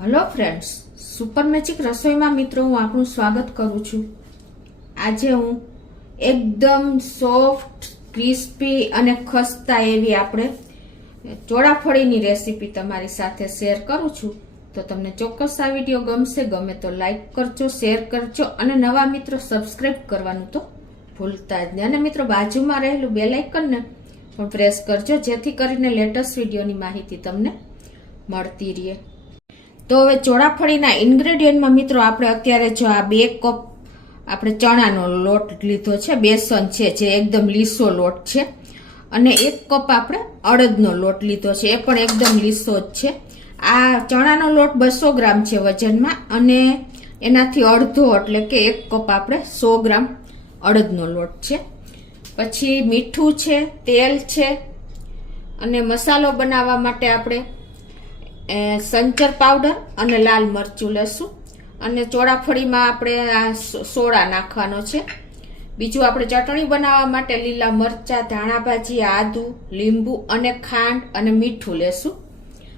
Hello friends, super magic રસોઈમાં મિત્રો હું આપનું સ્વાગત કરું છું। આજે હું એકદમ સોફ્ટ, ક્રિસ્પી અને ખસ્તા એવી આપણે ચોળાફળીની રેસીપી તમારી સાથે શેર કરું છું। તો તમને ચોક્કસ આ વિડીયો ગમશે। ગમે તો લાઈક કરજો, શેર કરજો અને નવા મિત્રો સબસ્ક્રાઇબ કરવાનું તો ભૂલતા જ નહીં। અને મિત્રો બાજુમાં રહેલું બેલ આઇકનને પણ પ્રેસ કરજો, જેથી કરીને લેટેસ્ટ વિડીયોની માહિતી તમને મળતી રહે। તો હવે ચોળાફળીના ઇન્ગ્રેડિયન્ટમાં મિત્રો આપણે અત્યારે જો આ 2 કપ આપણે ચણાનો લોટ લીધો છે, બેસન છે જે એકદમ લીસો લોટ છે, અને 1 કપ આપણે અડદનો લોટ લીધો છે, એ પણ એકદમ લીસો જ છે। આ ચણાનો લોટ 200 ગ્રામ છે વજનમાં, અને એનાથી અડધો એટલે કે 1 કપ આપણે 100 ગ્રામ અડદનો લોટ છે। પછી મીઠું છે, તેલ છે, અને મસાલો બનાવવા માટે આપણે સંચર પાવડર અને લાલ મરચું લેશું, અને ચોળાફળીમાં આપણે આ સોડા નાખવાનો છે। બીજું આપણે ચટણી બનાવવા માટે લીલા મરચા, ધાણા ભાજી, આદુ, લીંબુ અને ખાંડ અને મીઠું લેશું,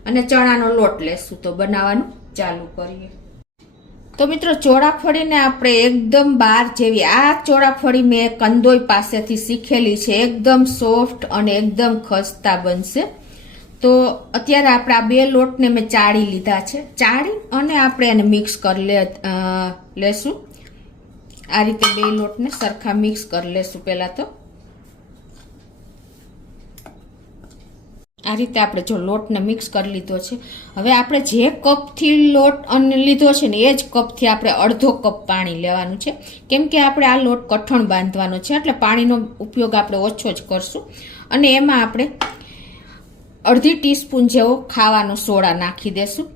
અને ચણાનો લોટ લેશું। તો બનાવવાનું ચાલુ કરીએ। તો મિત્રો ચોળાફળીને આપણે એકદમ બાર જેવી આ ચોળાફળી મેં કંદોઈ પાસેથી શીખેલી છે, એકદમ સોફ્ટ અને એકદમ ખસ્તા બનશે। તો અત્યારે આપણે આ 2 લોટને મેં ચાળી લીધા છે, ચાળી અને આપણે એને મિક્સ કરી લેશું। આ રીતે 2 લોટને સરખા મિક્સ કરી લેશું। પહેલા તો આ રીતે આપણે જો લોટને મિક્સ કરી લીધો છે। હવે આપણે જે કપથી લોટ લીધો છે ને એ જ કપથી આપણે અડધો કપ પાણી લેવાનું છે, કેમ કે આપણે આ લોટ કઠણ બાંધવાનો છે, એટલે પાણીનો ઉપયોગ આપણે ઓછો જ કરશું। અને એમાં આપણે અડધી ટીસ્પૂન જેવો ખાવાનો સોડા નાખી દેશું,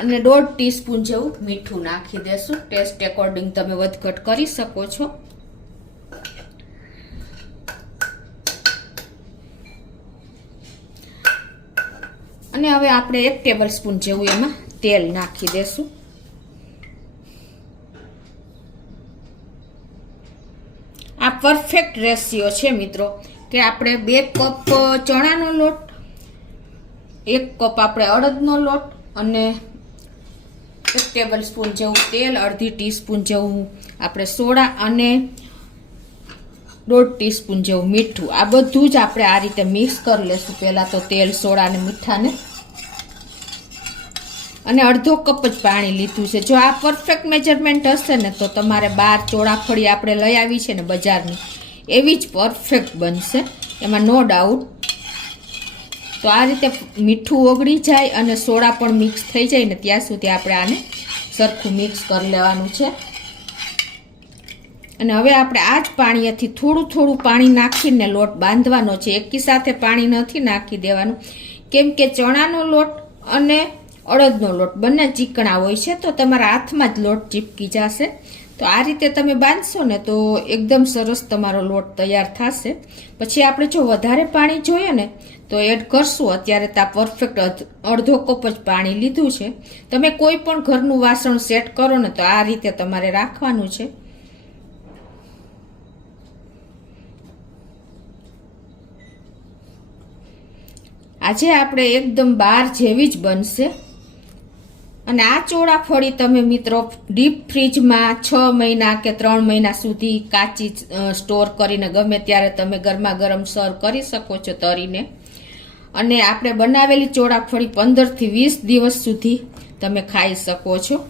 અને 1.5 ટીસ્પૂન જેવું મીઠું નાખી દેશું। ટેસ્ટ એકોર્ડિંગ તમે વધઘટ કરી શકો છો। અને હવે આપણે 1 ટેબલ સ્પૂન જેવું એમાં તેલ નાખી દેશું। આ પરફેક્ટ રેશિયો છે મિત્રો, કે આપણે 2 કપ ચણાનો લોટ, 1 કપ આપણે અડદનો લોટ, અને 1 ટેબલ સ્પૂન જેવું તેલ, અડધી ટીસ્પૂન જેવું આપણે સોડા, અને 1.5 ટીસ્પૂન જેવું મીઠું, આ બધું જ આપણે આ રીતે મિક્સ કરી લેશું। પહેલા તો તેલ, સોડા અને મીઠાને, અને અડધો કપ જ પાણી લીધું છે। જો આ પરફેક્ટ મેજરમેન્ટ હશે ને તો તમારે 12 ચોળાફળી આપણે લઈ આવી છે ને બજારની, એવી જ પરફેક્ટ બનશે, એમાં નો ડાઉટ। તો આ રીતે મીઠું ઓગળી જાય અને સોડા પણ મિક્સ થઈ જાય ને ત્યાં સુધી આપણે આને સરખું મિક્સ કરી લેવાનું છે। અને હવે આપણે આ જ પાણીથી થોડું થોડું પાણી નાખીને લોટ બાંધવાનો છે, એકી સાથે પાણી નથી નાખી દેવાનું, કેમ કે ચણાનો લોટ અને અડદનો લોટ બંને ચીકણા હોય છે, તો તમારા હાથમાં જ લોટ ચીપકી જશે। તો આ રીતે તમે બાંધશો ને તો એકદમ સરસ તમારો લોટ તૈયાર થશે। પછી આપણે જો વધારે પાણી જોઈએ ને તો એડ કરશું। અત્યારે તો આ પરફેક્ટ અડધો કપ જ પાણી લીધું છે। તમે કોઈ પણ ઘરનું વાસણ સેટ કરો ને તો આ રીતે તમારે રાખવાનું છે। આજે આપણે એકદમ બાર જેવી જ બનશે। અને આ ચોળાફળી તમે મિત્રો ડીપ ફ્રીજમાં 6 મહિના કે 3 મહિના સુધી કાચી સ્ટોર કરીને ગમે ત્યારે તમે ગરમા ગરમ સર્વ કરી શકો છો તળીને। અને આપણે બનાવેલી ચોળાફળી 15 થી 20 દિવસ સુધી તમે ખાઈ શકો છો।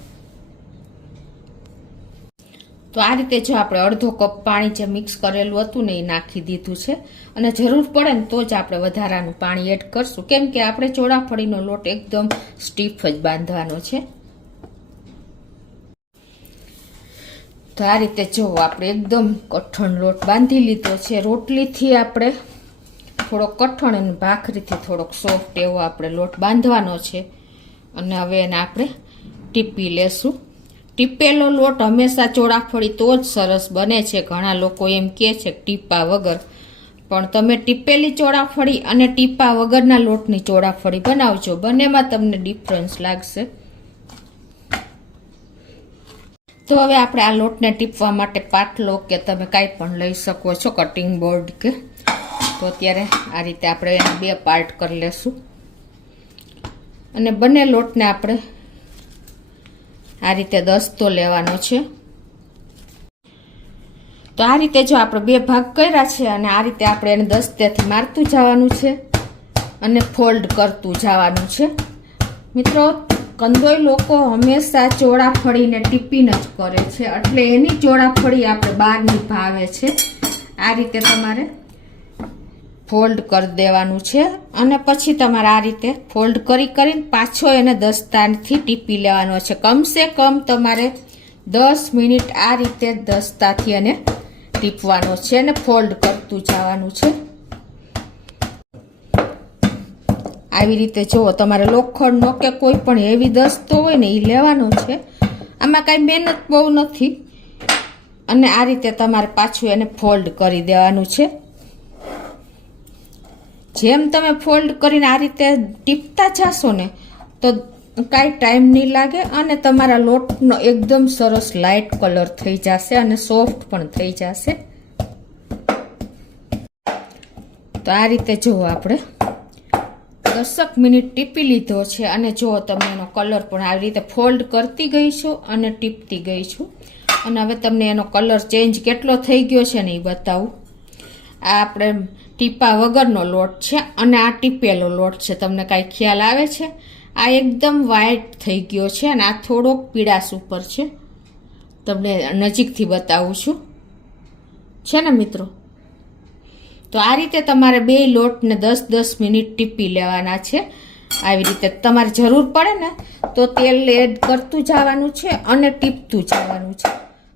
તો આ રીતે જો આપણે અડધો કપ પાણી જે મિક્સ કરેલું હતું ને એ નાખી દીધું છે, અને જરૂર પડે ને તો જ આપણે વધારાનું પાણી એડ કરશું, કેમ કે આપણે ચોળાફળીનો લોટ એકદમ સ્ટીફ જ બાંધવાનો છે। તો આ રીતે જો આપણે એકદમ કઠણ લોટ બાંધી લીધો છે। રોટલીથી આપણે થોડોક કઠણ અને ભાખરીથી થોડોક સોફ્ટ એવો આપણે લોટ બાંધવાનો છે। અને હવે એને આપણે ટીપી લેશું। ટીપેલો લોટ હંમેશા ચોળાફળી તો જ સરસ બને છે। ઘણા લોકો એમ કહે છે ટીપા વગર, પણ તમે ટીપેલી ચોળાફળી અને ટીપા વગરના લોટની ચોળાફળી બનાવજો, બંનેમાં તમને ડિફરન્સ લાગશે। તો હવે આપણે આ લોટને ટીપવા માટે પાટલો કે તમે કાંઈ પણ લઈ શકો છો, કટિંગ બોર્ડ કે। તો અત્યારે આ રીતે આપણે એના 2 પાર્ટ કરી લેશું। અને બંને લોટને આપણે આ રીતે દસ્તો લેવાનો છે. તો આ રીતે જો આપણે 2 ભાગ કર્યા છે અને આ રીતે આપણે એને દસ્તેથી મારતું જવાનું છે અને ફોલ્ડ કરતું જવાનું છે. મિત્રો, કંદોઈ લોકો હંમેશા ચોળાફળીને ટીપીને જ કરે છે, એટલે એની ચોળાફળી આપણે બહારની ભાવે છે. આ રીતે તમારે ફોલ્ડ કરી દેવાનું છે અને પછી તમારે આ રીતે ફોલ્ડ કરીને પાછો એને દસ્તાથી ટીપી લેવાનો છે. કમસે કમ તમારે 10 મિનિટ આ રીતે દસ્તાથી એને ટીપવાનો છે અને ફોલ્ડ કરતું જવાનું છે. આવી રીતે જુઓ, તમારે લોખંડનો કે કોઈ પણ હેવી દસ્તો હોય ને એ લેવાનો છે. આમાં કાંઈ મહેનત બહુ નથી. અને આ રીતે તમારે પાછું એને ફોલ્ડ કરી દેવાનું છે. જેમ તમે ફોલ્ડ કરીને આ રીતે ટીપતા જશો ને તો કાંઈ ટાઈમ નહીં લાગે અને તમારા લોટનો એકદમ સરસ લાઇટ કલર થઈ જશે અને સોફ્ટ પણ થઈ જશે. તો આ રીતે જુઓ, આપણે 10 મિનિટ ટીપી લીધો છે અને જુઓ તમે એનો કલર પણ આવી રીતે ફોલ્ડ કરતી ગઈ છું અને ટીપતી ગઈ છું. અને હવે તમને એનો કલર ચેન્જ કેટલો થઈ ગયો છે ને એ બતાવું. આ આપણે ટીપા વગરનો લોટ છે અને આ ટીપેલો લોટ છે. તમને કાંઈ ખ્યાલ આવે છે? આ એકદમ વ્હાઈટ થઈ ગયો છે અને આ થોડોક પીળાશ ઉપર છે. તમને નજીકથી બતાવું છું, છે ને મિત્રો? તો આ રીતે તમારે 2 લોટને 10-10 મિનિટ ટીપી લેવાના છે. આવી રીતે તમારે જરૂર પડે ને તો તેલ એડ કરતું જવાનું છે અને ટીપતું જવાનું છે,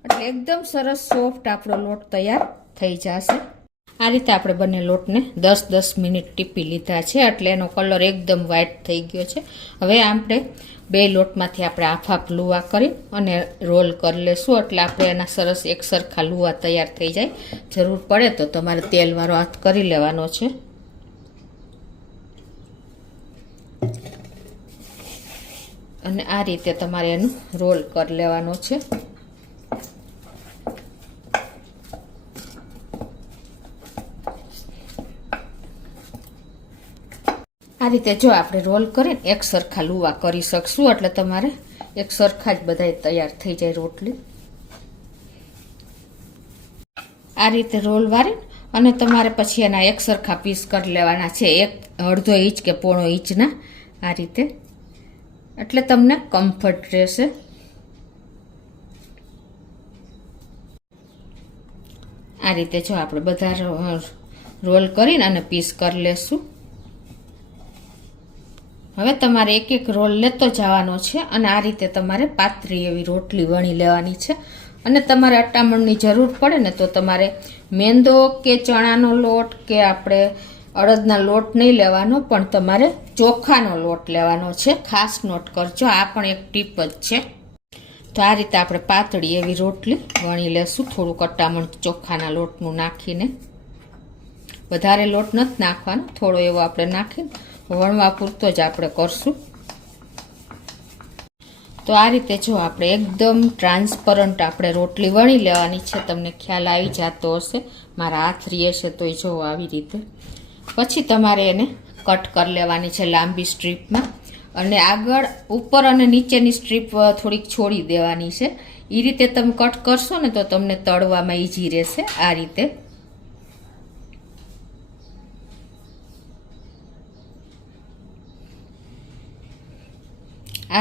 એટલે એકદમ સરસ સોફ્ટ આપણો લોટ તૈયાર થઈ જશે. આ રીતે આપણે બંને લોટને 10-10 મિનિટ ટીપી લીધા છે, એટલે એનો કલર એકદમ વ્હાઈટ થઈ ગયો છે. હવે આપણે 2 લોટમાંથી આપણે આફાક લુવા કરી અને રોલ કરી લેશું, એટલે આપણે એના સરસ એક સરખા લુવા તૈયાર થઈ જાય. જરૂર પડે તો તમારે તેલવાળો હાથ કરી લેવાનો છે. અને આ રીતે તમારે એનું રોલ કરી લેવાનો છે. આ રીતે જો આપણે રોલ કરીને એક સરખા લુવા કરી શકશું, એટલે તમારે એક સરખા જ બધા તૈયાર થઈ જાય રોટલી. આ રીતે રોલ વારી અને તમારે પછી એના એક સરખા પીસ કરી લેવાના છે, 1/2 ઇંચ કે 1.5 ઇંચના. આ રીતે, એટલે તમને કમ્ફર્ટ રહેશે. આ રીતે જો આપણે બધા રોલ કરીને અને પીસ કરી લેશું. હવે તમારે એક એક રોલ લેતો જવાનો છે અને આ રીતે તમારે પાતળી એવી રોટલી વણી લેવાની છે. અને તમારે અટામણની જરૂર પડે ને તો તમારે મેંદો કે ચણાનો લોટ કે આપણે અડદના લોટ નહીં લેવાનો, પણ તમારે ચોખાનો લોટ લેવાનો છે. ખાસ નોટ કરજો, આ પણ એક ટીપ જ છે. તો આ રીતે આપણે પાતળી એવી રોટલી વણી લેશું, થોડુંક અટામણ ચોખાના લોટનું નાખીને. વધારે લોટ નથી નાખવાનો, થોડો એવો આપણે નાખીને વણવા પૂરતો જ આપણે કરશું. તો આ રીતે જો આપણે એકદમ ટ્રાન્સપરન્ટ આપણે રોટલી વણી લેવાની છે. તમને ખ્યાલ આવી જતો હશે, મારા હાથ રીએ છે તો જો આવી રીતે. પછી તમારે એને કટ કરી લેવાની છે લાંબી સ્ટ્રીપમાં, અને આગળ ઉપર અને નીચેની સ્ટ્રીપ થોડીક છોડી દેવાની છે. એ રીતે તમે કટ કરશો ને તો તમને તળવામાં ઈઝી રહેશે. આ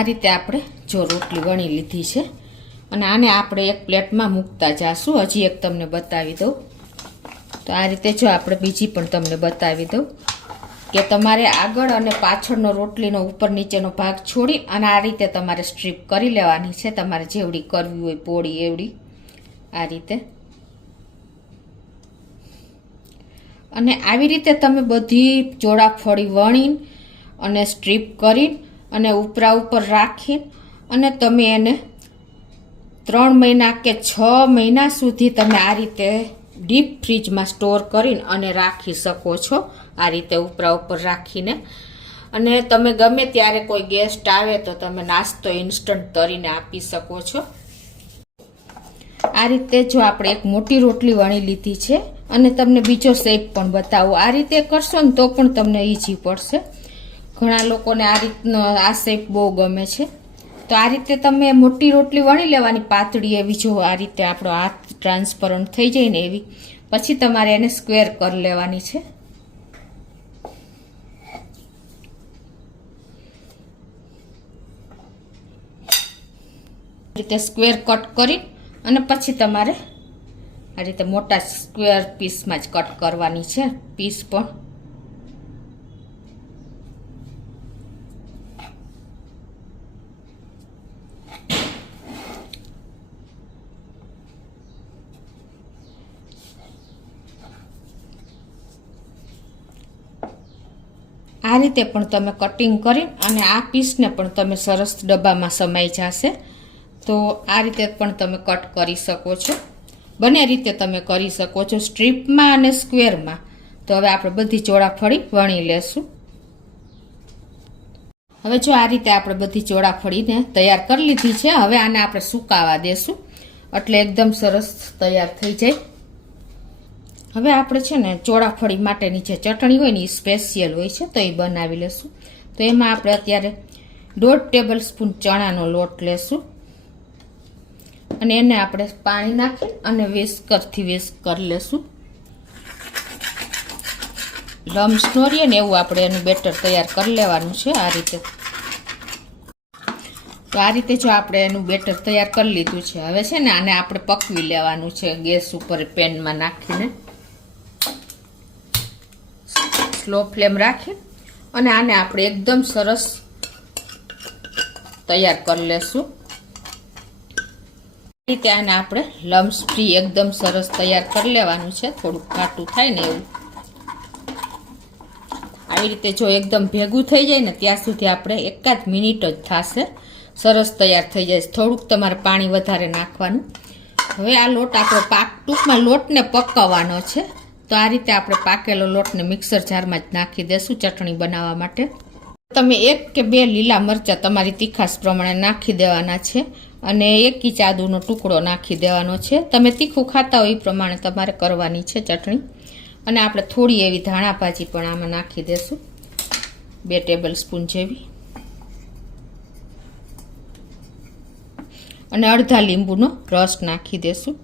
રીતે આપણે જો રોટલી વણી લીધી છે અને આને આપણે એક પ્લેટમાં મૂકતા જાશું. હજી એક તમને બતાવી દઉં. તો આ રીતે જો આપણે બીજી પણ તમને બતાવી દઉં કે તમારે આગળ અને પાછળનો રોટલીનો ઉપર નીચેનો ભાગ છોડી અને આ રીતે તમારે સ્ટ્રીપ કરી લેવાની છે. તમારે જેવડી કરવી હોય પોળી એવડી. આ રીતે, અને આવી રીતે તમે બધી ચોળાફળી વણી અને સ્ટ્રીપ કરી અને ઉપરા ઉપર રાખી અને તમે એને 3 મહિના કે 6 મહિના સુધી તમે આ રીતે ડીપ ફ્રીજમાં સ્ટોર કરીને અને રાખી શકો છો. આ રીતે ઉપરા ઉપર રાખીને, અને તમે ગમે ત્યારે કોઈ ગેસ્ટ આવે તો તમે નાસ્તો ઇન્સ્ટન્ટ તરીને આપી શકો છો. આ રીતે જો આપણે એક મોટી રોટલી વણી લીધી છે અને તમને બીજો શેપ પણ બતાવો. આ રીતે કરશો ને તો પણ તમને ઈઝી પડશે. ઘણા લોકોને આ રીતનો આ શેપ બહુ ગમે છે. તો આ રીતે તમે મોટી રોટલી વણી લેવાની, પાતળી એવી. જો આ રીતે આપણો હાથ ટ્રાન્સપરન્ટ થઈ જાય ને એવી, પછી તમારે એને સ્ક્વેર કરી લેવાની છે. રીતે સ્ક્વેર કટ કરી અને પછી તમારે આ રીતે મોટા સ્ક્વેર પીસમાં જ કટ કરવાની છે. પીસ પણ આ રીતે પણ તમે કટિંગ કરી અને આ પીસને પણ તમે સરસ ડબ્બામાં સમાઈ જશે. તો આ રીતે પણ તમે કટ કરી શકો છો. બંને રીતે તમે કરી શકો છો, સ્ટ્રીપમાં અને સ્ક્વેરમાં. તો હવે આપણે બધી ચોળાફળી વણી લેશું. હવે જો આ રીતે આપણે બધી ચોળાફળીને તૈયાર કરી લીધી છે. હવે આને આપણે સુકાવા દેશું એટલે એકદમ સરસ તૈયાર થઈ જાય. હવે આપણે છે ને ચોળાફળી માટેની જે ચટણી હોય ને એ સ્પેશિયલ હોય છે, તો એ બનાવી લેશું. તો એમાં આપણે અત્યારે 1.5 ટેબલ સ્પૂન ચણાનો લોટ લેશું અને એને આપણે પાણી નાખી અને વિસ્કરથી વિસ્ક કરી લેશું. લમ્સ ન રહે ને એવું આપણે એનું બેટર તૈયાર કરી લેવાનું છે આ રીતે. તો આ રીતે જો આપણે એનું બેટર તૈયાર કરી લીધું છે. હવે છે ને આને આપણે પકવી લેવાનું છે ગેસ ઉપર પેનમાં નાખીને. સ્લો ફ્લેમ રાખી અને આને આપણે એકદમ સરસ તૈયાર કરી લેશું. આ રીતે આને આપણે લમ્સ ફ્રી એકદમ સરસ તૈયાર કરી લેવાનું છે. થોડુંક ઘાટું થાય ને એવું. આવી રીતે જો એકદમ ભેગું થઈ જાય ને ત્યાં સુધી આપણે 1 મિનિટ જ થશે, સરસ તૈયાર થઈ જાય. થોડુંક તમારે પાણી વધારે નાખવાનું. હવે આ લોટ આપણો ટૂંકમાં લોટને પકાવવાનો છે. તો આ રીતે આપણે પાકેલો લોટને મિક્સર જારમાં જ નાખી દેશું ચટણી બનાવવા માટે. તમે 1 કે 2 લીલા મરચાં તમારી તીખાશ પ્રમાણે નાખી દેવાના છે અને 1 ઇંચ આદુનો ટુકડો નાખી દેવાનો છે. તમે તીખું ખાતા હોય એ પ્રમાણે તમારે કરવાની છે ચટણી. અને આપણે થોડી એવી ધાણા ભાજી પણ આમાં નાખી દેશું, 2 ટેબલ સ્પૂન જેવી. અને અડધા લીંબુનો રસ નાખી દેશું.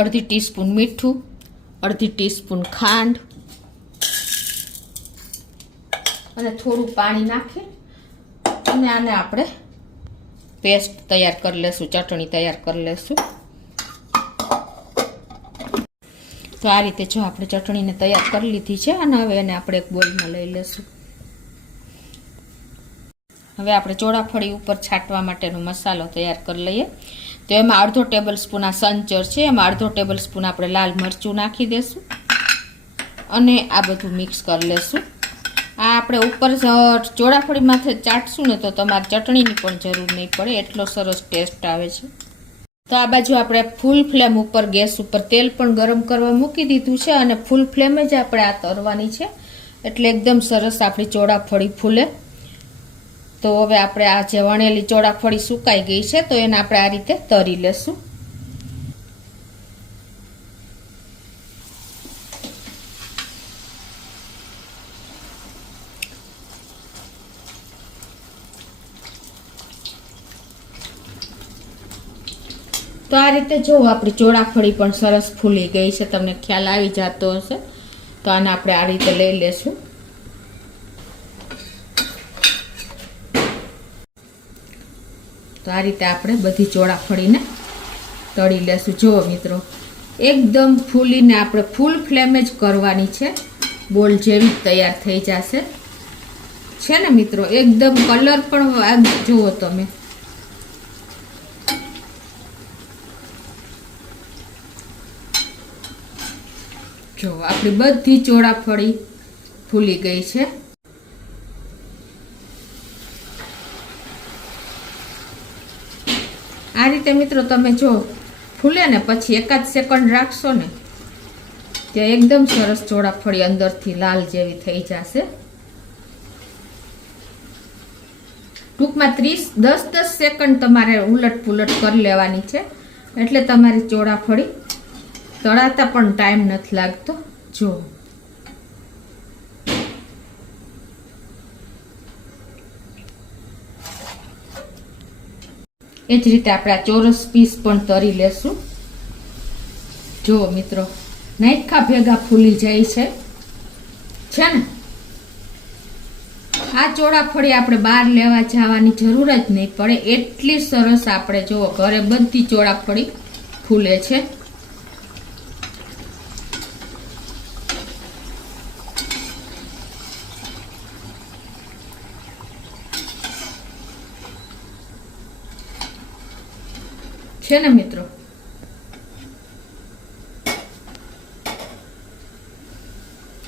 અડધી ટીસ્પૂન મીઠું, અડધી ટીસ્પૂન ખાંડ અને થોડું પાણી નાખી અને આને આપણે પેસ્ટ તૈયાર કરી લેશું, ચટણી તૈયાર કરી લેશું. તો આ રીતે જો આપણે ચટણીને તૈયાર કરી લીધી છે અને હવે એને આપણે એક બોલમાં લઈ લેશું. હવે આપણે ચોળાફળી ઉપર છાંટવા માટેનો મસાલો તૈયાર કરી લઈએ. તો એમાં અડધો ટેબલ સ્પૂન આ સંચર છે, એમાં અડધો ટેબલ સ્પૂન આપણે લાલ મરચું નાખી દેશું અને આ બધું મિક્સ કરી લેશું. આ આપણે ઉપર ચોળાફળીમાંથી ચાટશું ને તો તમારે ચટણીની પણ જરૂર નહીં પડે, એટલો સરસ ટેસ્ટ આવે છે. તો આ બાજુ આપણે ફૂલ ફ્લેમ ઉપર ગેસ ઉપર તેલ પણ ગરમ કરવા મૂકી દીધું છે અને ફૂલ ફ્લેમે જ આપણે આ તરવાની છે એટલે એકદમ સરસ આપણી ચોળાફળી ફૂલે. તો હવે આપણે આ જે વણેલી ચોળાફળી સુકાઈ ગઈ છે તો એને આપણે આ રીતે તરી લેશું. તો આ રીતે જો આપણી ચોળાફળી પણ સરસ ફૂલી ગઈ છે, તમને ખ્યાલ આવી જતો હશે. તો આને આપણે આ રીતે લઈ લેશું. તો આ રીતે આપણે બધી ચોળાફળીને તળી લેશું. જુઓ મિત્રો, એકદમ ફૂલીને આપણે ફૂલ ફ્લેમે જ કરવાની છે, બોલ જેવી તૈયાર થઈ જશે છે ને મિત્રો. એકદમ કલર પણ જુઓ તમે. જો આપણી બધી ચોળાફળી ફૂલી ગઈ છે. આ રીતે મિત્રો તમે જો ફૂલે ને પછી 1 સેકન્ડ રાખશો ને ત્યાં એકદમ સરસ ચોળાફળી અંદરથી લાલ જેવી થઈ જશે. ટૂંકમાં 10 સેકન્ડ તમારે ઉલટ પુલટ કરી લેવાની છે એટલે તમારી ચોળાફળી તળાતા પણ ટાઈમ નથી લાગતો. જો એ જ રીતે આપણે આ ચોરસ પીસ પણ તરી લેશું. જુઓ મિત્રો, નાયખા ભેગા ફૂલી જાય છે ને. આ ચોળાફળી આપણે બહાર લેવા જવાની જરૂર જ નહીં પડે, એટલી સરસ આપણે જુઓ ઘરે બધી ચોળાફળી ફૂલે છે. છે ને મિત્રો,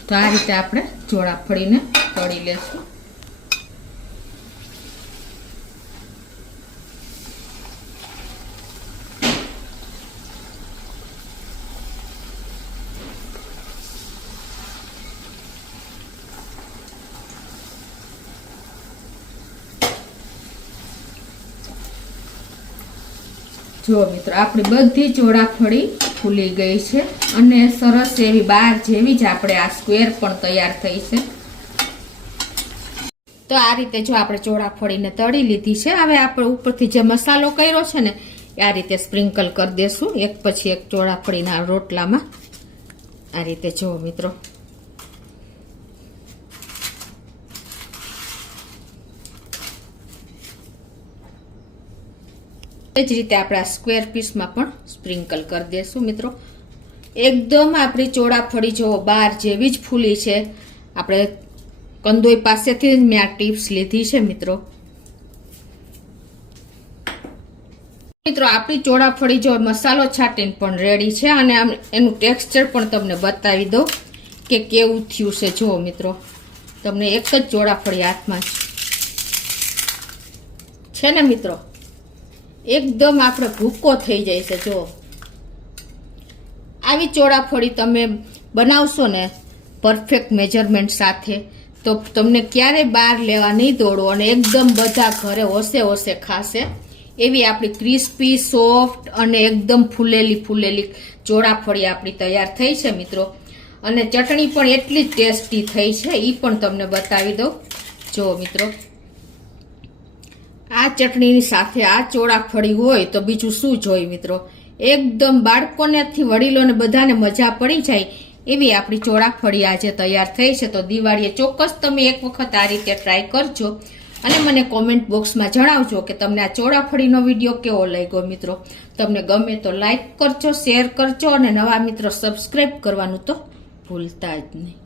તો આ રીતે આપણે ચોળાફળીને તળી લેશું. જો મિત્રો, આપણી બધી ચોળાફળી ફૂલી ગઈ છે અને સરસ એવી બાર જેવી જ આપણે આ સ્ક્વેર પણ તૈયાર થઈ છે. તો આ રીતે જો આપણે ચોળાફળીને તળી લીધી છે. હવે આપણે ઉપરથી જે મસાલો કર્યો છે ને આ રીતે સ્પ્રિંકલ કરી દેશું એક પછી એક ચોળાફળીના રોટલામાં. આ રીતે જુઓ મિત્રો, એ જ રીતે આપણે આ સ્ક્વેર પીસમાં પણ સ્પ્રિંકલ કરી દેશું મિત્રો. એકદમ આપણી ચોળાફળી જો બાર જેવી જ ફૂલી છે. આપણે કંદોઈ પાસેથી જ મેં આ ટિપ્સ લીધી છે મિત્રો. આપણી ચોળાફળી જો મસાલો છાટીને પણ રેડી છે અને એનું ટેક્સચર પણ તમને બતાવી દઉં કે કેવું થયું છે. જુઓ મિત્રો, તમને એક જ ચોળાફળી હાથમાં છે ને મિત્રો, એકદમ આપણે ભૂકો થઈ જાય છે. જો આવી ચોળાફળી તમે બનાવશો ને પરફેક્ટ મેજરમેન્ટ સાથે તો તમને ક્યારેય બહાર લેવા નહીં દોડો અને એકદમ બધા ઘરે હોશે ખાશે એવી આપણી ક્રિસ્પી સોફ્ટ અને એકદમ ફૂલેલી ચોળાફળી આપણી તૈયાર થઈ છે મિત્રો. અને ચટણી પણ એટલી જ ટેસ્ટી થઈ છે, એ પણ તમને બતાવી દઉં. જો મિત્રો, આ ચટણીની સાથે આ ચોળાફળી હોય તો બીજું શું જોઈએ મિત્રો. એકદમ બાળકોનેથી વડીલોને બધાને મજા પડી જાય એવી આપણી ચોળાફળી આજે તૈયાર થઈ છે. તો દિવાળીએ ચોક્કસ તમે એક વખત આ રીતે ટ્રાય કરજો અને મને કોમેન્ટ બોક્સમાં જણાવજો કે તમને આ ચોળાફળીનો વિડીયો કેવો લાગ્યો મિત્રો. તમને ગમે તો લાઈક કરજો, શેર કરજો અને નવા મિત્રો સબસ્ક્રાઈબ કરવાનું તો ભૂલતા જ નહીં.